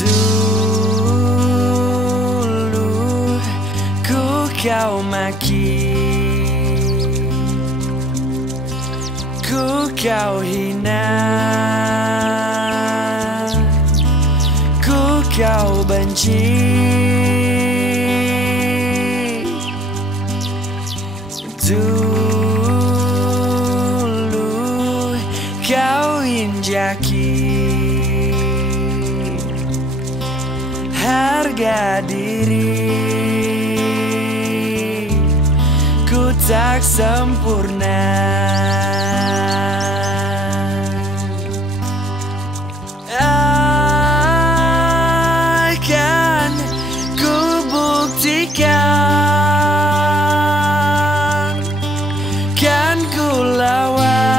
Dulu ku kau maki, ku kau hina, ku kau benci. Dulu kau injaki harga diri, ku tak sempurna. Akan ku buktikan, kan ku lawan,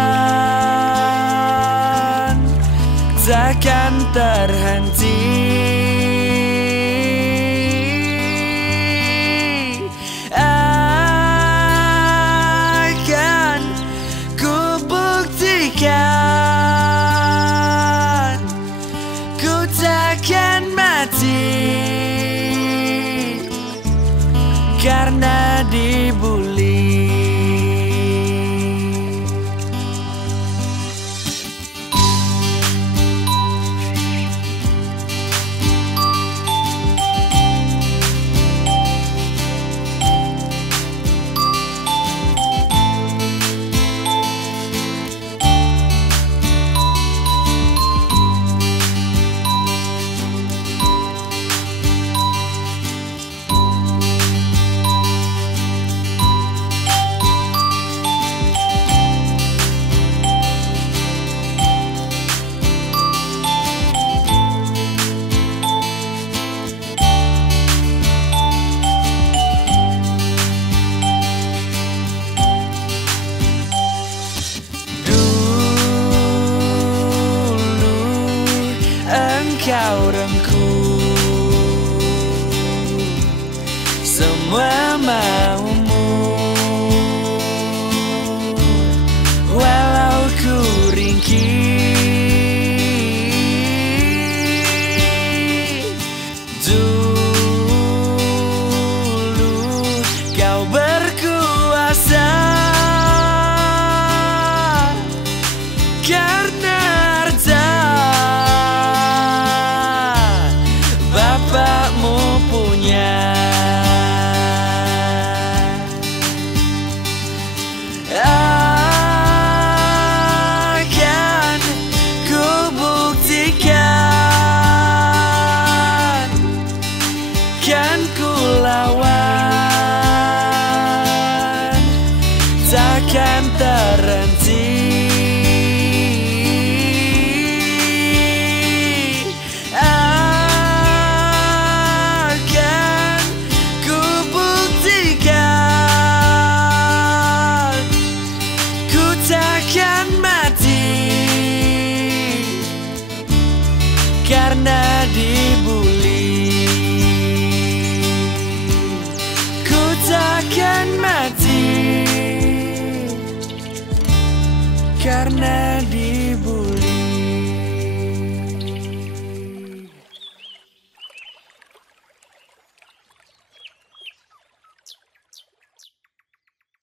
takkan terhenti. Akan ku buktikan, ku takkan mati karena dibully. Kau rengkuh semua maumu, walau ku ringkih. Dulu kau berkuasa karena harta bapakmu punya. Akan ku buktikan, kan ku lawan, takkan terhenti. Karena dibully, ku takkan mati karena dibully.